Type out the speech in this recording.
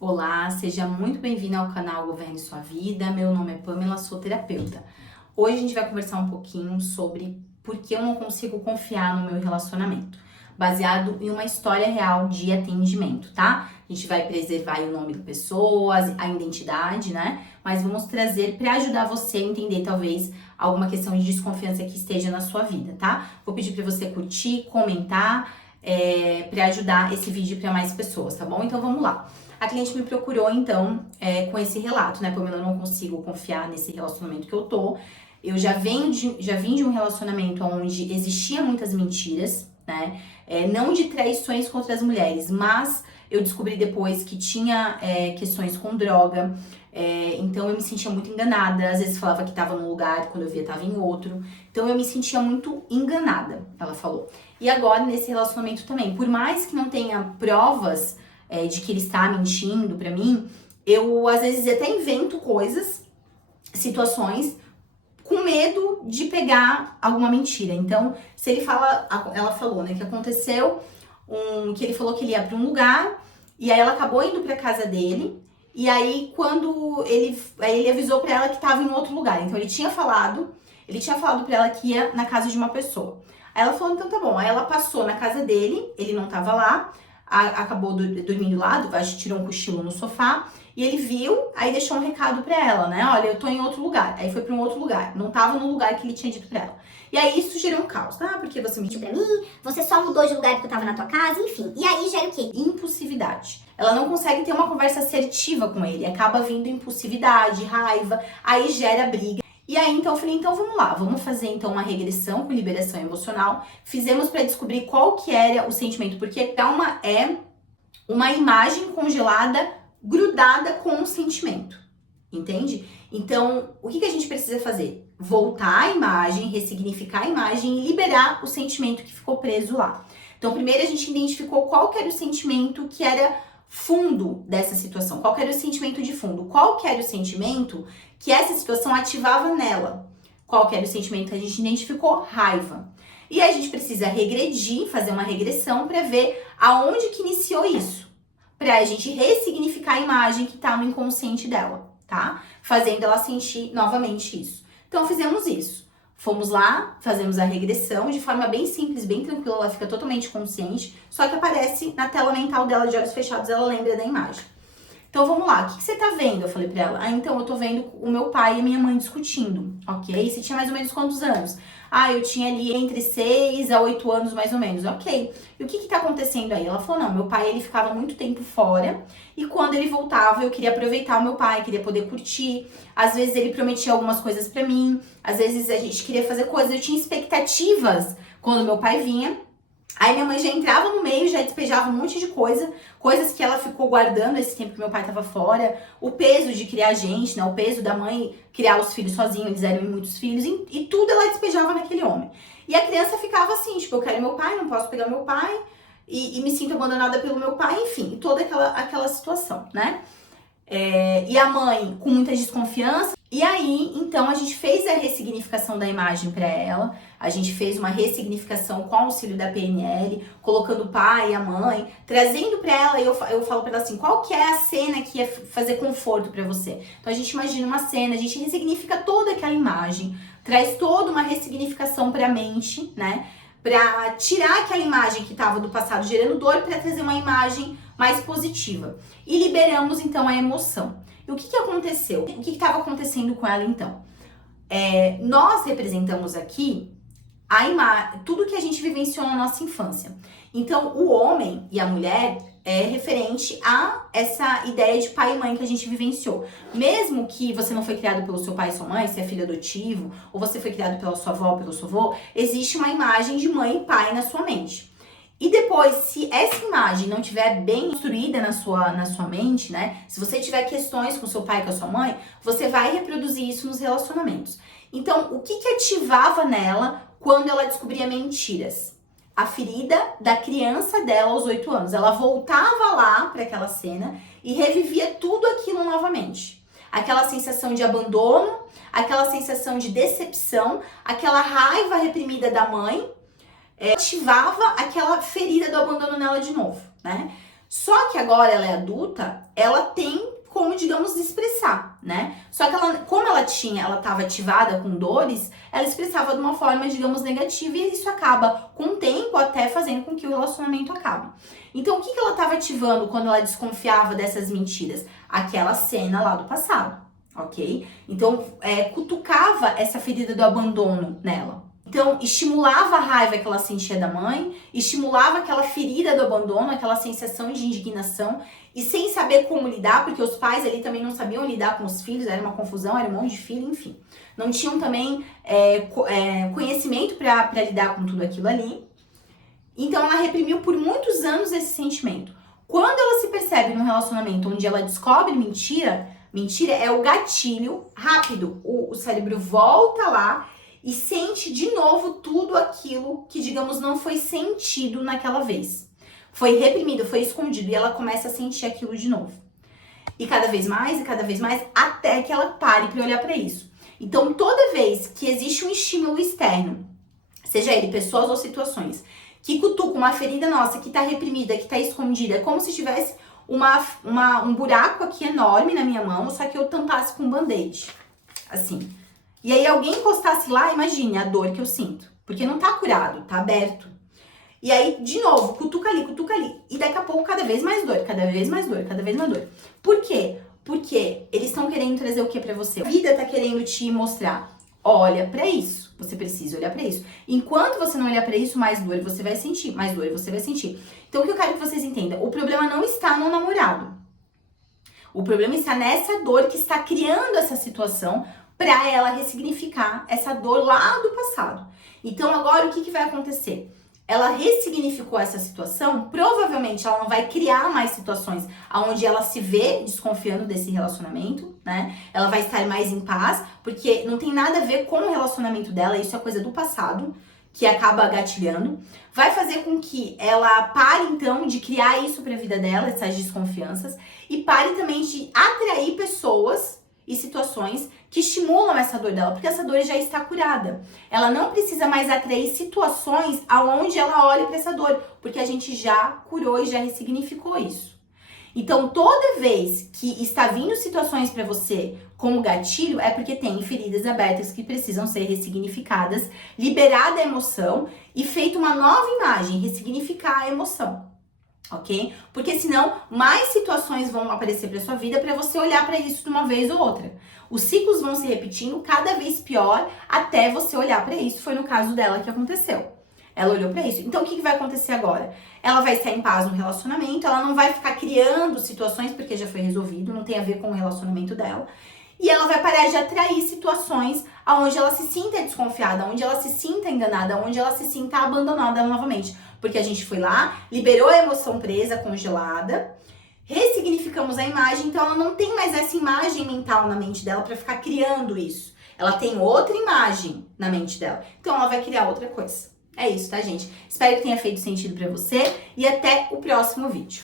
Olá, seja muito bem-vindo ao canal Governe Sua Vida. Meu nome é Pamela, sou terapeuta. Hoje a gente vai conversar um pouquinho sobre por que eu não consigo confiar no meu relacionamento, baseado em uma história real de atendimento, tá? A gente vai preservar aí o nome da pessoa, a identidade, né? Mas vamos trazer para ajudar você a entender talvez alguma questão de desconfiança que esteja na sua vida, tá? Vou pedir para você curtir, comentar, para ajudar esse vídeo para mais pessoas, tá bom? Então vamos lá. A cliente me procurou, então, com esse relato, né? Como eu não consigo confiar nesse relacionamento que eu tô. Eu já vim de um relacionamento onde existia muitas mentiras, né? Não de traições contra as mulheres, mas eu descobri depois que tinha questões com droga. Então eu me sentia muito enganada. Às vezes falava que tava num lugar, quando eu via tava em outro. Então eu me sentia muito enganada, ela falou. E agora, nesse relacionamento também, por mais que não tenha provas de que ele está mentindo pra mim, eu às vezes até invento coisas, situações, com medo de pegar alguma mentira. Então, se ele fala, ela falou, né, que aconteceu, que ele falou que ele ia pra um lugar, e aí ela acabou indo pra casa dele, e aí quando ele avisou pra ela que tava em outro lugar. Então ele tinha falado pra ela que ia na casa de uma pessoa. Aí ela falou, então tá bom. Aí ela passou na casa dele, ele não tava lá, acabou dormindo lá, tirou um cochilo no sofá, e ele viu, aí deixou um recado pra ela, né? Olha, eu tô em outro lugar. Aí foi pra um outro lugar, não tava no lugar que ele tinha dito pra ela. E aí isso gerou um caos. Ah, porque você mentiu pra mim, Você só mudou de lugar porque eu tava na tua casa, enfim. E aí gera o quê? impulsividade. Ela não consegue ter uma conversa assertiva com ele, acaba vindo impulsividade, raiva, aí gera briga. E aí, então, eu falei, então vamos lá, vamos fazer então uma regressão com liberação emocional. Fizemos pra descobrir qual que era o sentimento, porque trauma é uma imagem congelada, grudada com o sentimento, entende? Então, o que a gente precisa fazer? Voltar a imagem, ressignificar a imagem e liberar o sentimento que ficou preso lá. Então, primeiro a gente identificou qual que era o sentimento que era fundo dessa situação, qual que era o sentimento de fundo, qual que era o sentimento que essa situação ativava nela, qual que era o sentimento que a gente identificou? Raiva. E a gente precisa regredir, fazer uma regressão para ver aonde que iniciou isso, pra gente ressignificar a imagem que tá no inconsciente dela, tá? Fazendo ela sentir novamente isso. Então fizemos isso. Fomos lá, fazemos a regressão de forma bem simples, bem tranquila, ela fica totalmente consciente, só que aparece na tela mental dela de olhos fechados, ela lembra da imagem. Então vamos lá, o que você tá vendo? Eu falei pra ela, então eu tô vendo o meu pai e a minha mãe discutindo, ok? Você tinha mais ou menos quantos anos? Eu tinha ali entre 6 a 8 anos mais ou menos, ok. E o que tá acontecendo aí? Ela falou, não, meu pai ele ficava muito tempo fora e quando ele voltava eu queria aproveitar o meu pai, queria poder curtir. Às vezes ele prometia algumas coisas pra mim, às vezes a gente queria fazer coisas, eu tinha expectativas quando meu pai vinha. Aí minha mãe já entrava no meio, já despejava um monte de coisas que ela ficou guardando esse tempo que meu pai tava fora, o peso de criar gente, né, o peso da mãe criar os filhos sozinha, eles eram muitos filhos, e tudo ela despejava naquele homem. E a criança ficava assim, tipo, eu quero meu pai, não posso pegar meu pai, e me sinto abandonada pelo meu pai, enfim, toda aquela situação, né? E a mãe com muita desconfiança. E aí, então, a gente fez a ressignificação da imagem para ela. A gente fez uma ressignificação com o auxílio da PNL, colocando o pai e a mãe, trazendo para ela, e eu falo para ela assim, qual que é a cena que ia fazer conforto para você? Então a gente imagina uma cena, a gente ressignifica toda aquela imagem, traz toda uma ressignificação para a mente, né? Para tirar aquela imagem que estava do passado gerando dor para trazer uma imagem mais positiva. E liberamos então a emoção. E o que aconteceu? O que estava acontecendo com ela então? Nós representamos aqui tudo que a gente vivenciou na nossa infância. Então, o homem e a mulher é referente a essa ideia de pai e mãe que a gente vivenciou. Mesmo que você não foi criado pelo seu pai e sua mãe, se é filho adotivo, ou você foi criado pela sua avó ou pelo seu avô, existe uma imagem de mãe e pai na sua mente. E depois, se essa imagem não estiver bem construída na sua mente, né? Se você tiver questões com seu pai e com a sua mãe, você vai reproduzir isso nos relacionamentos. Então, o que ativava nela quando ela descobria mentiras? A ferida da criança dela aos 8 anos. Ela voltava lá para aquela cena e revivia tudo aquilo novamente. Aquela sensação de abandono, aquela sensação de decepção, aquela raiva reprimida da mãe, ativava aquela ferida do abandono nela de novo, né? Só que agora ela é adulta, ela tem como, digamos, expressar, né? Só que ela, como ela estava ativada com dores, ela expressava de uma forma, digamos, negativa, e isso acaba, com o tempo, até fazendo com que o relacionamento acabe. Então, o que ela estava ativando quando ela desconfiava dessas mentiras? Aquela cena lá do passado, ok? Então, cutucava essa ferida do abandono nela. Então, estimulava a raiva que ela sentia da mãe, estimulava aquela ferida do abandono, aquela sensação de indignação, e sem saber como lidar, porque os pais ali também não sabiam lidar com os filhos, era uma confusão, era um monte de filho, enfim. Não tinham também conhecimento para lidar com tudo aquilo ali. Então, ela reprimiu por muitos anos esse sentimento. Quando ela se percebe num relacionamento onde ela descobre mentira é o gatilho rápido. O cérebro volta lá e sente de novo tudo aquilo que, digamos, não foi sentido naquela vez. Foi reprimido, foi escondido, e ela começa a sentir aquilo de novo. E cada vez mais, até que ela pare para olhar para isso. Então, toda vez que existe um estímulo externo, seja ele pessoas ou situações, que cutuca uma ferida nossa, que tá reprimida, que tá escondida, é como se tivesse um buraco aqui enorme na minha mão, só que eu tampasse com um band-aid, assim. E aí alguém encostasse lá, imagine a dor que eu sinto. Porque não tá curado, tá aberto. E aí, de novo, cutuca ali. E daqui a pouco, cada vez mais dor, cada vez mais dor, cada vez mais dor. Por quê? Porque eles estão querendo trazer o que pra você? A vida tá querendo te mostrar. Olha pra isso. Você precisa olhar pra isso. Enquanto você não olhar pra isso, mais dor você vai sentir. Mais dor você vai sentir. Então, o que eu quero que vocês entendam? O problema não está no namorado. O problema está nessa dor que está criando essa situação para ela ressignificar essa dor lá do passado. Então, agora, o que vai acontecer? Ela ressignificou essa situação, provavelmente ela não vai criar mais situações onde ela se vê desconfiando desse relacionamento, né? Ela vai estar mais em paz, porque não tem nada a ver com o relacionamento dela, isso é coisa do passado, que acaba gatilhando. Vai fazer com que ela pare, então, de criar isso para a vida dela, essas desconfianças, e pare também de atrair pessoas e situações que estimulam essa dor dela, porque essa dor já está curada. Ela não precisa mais atrair situações aonde ela olhe para essa dor, porque a gente já curou e já ressignificou isso. Então, toda vez que está vindo situações para você como gatilho, é porque tem feridas abertas que precisam ser ressignificadas, liberada a emoção e feita uma nova imagem, ressignificar a emoção. Ok? Porque senão mais situações vão aparecer para sua vida para você olhar para isso de uma vez ou outra. Os ciclos vão se repetindo cada vez pior até você olhar para isso. Foi no caso dela que aconteceu. Ela olhou para isso. Então o que vai acontecer agora? Ela vai estar em paz no relacionamento, ela não vai ficar criando situações porque já foi resolvido, não tem a ver com o relacionamento dela. E ela vai parar de atrair situações onde ela se sinta desconfiada, onde ela se sinta enganada, onde ela se sinta abandonada novamente. Porque a gente foi lá, liberou a emoção presa, congelada, ressignificamos a imagem, então ela não tem mais essa imagem mental na mente dela para ficar criando isso. Ela tem outra imagem na mente dela, então ela vai criar outra coisa. É isso, tá, gente? Espero que tenha feito sentido para você e até o próximo vídeo.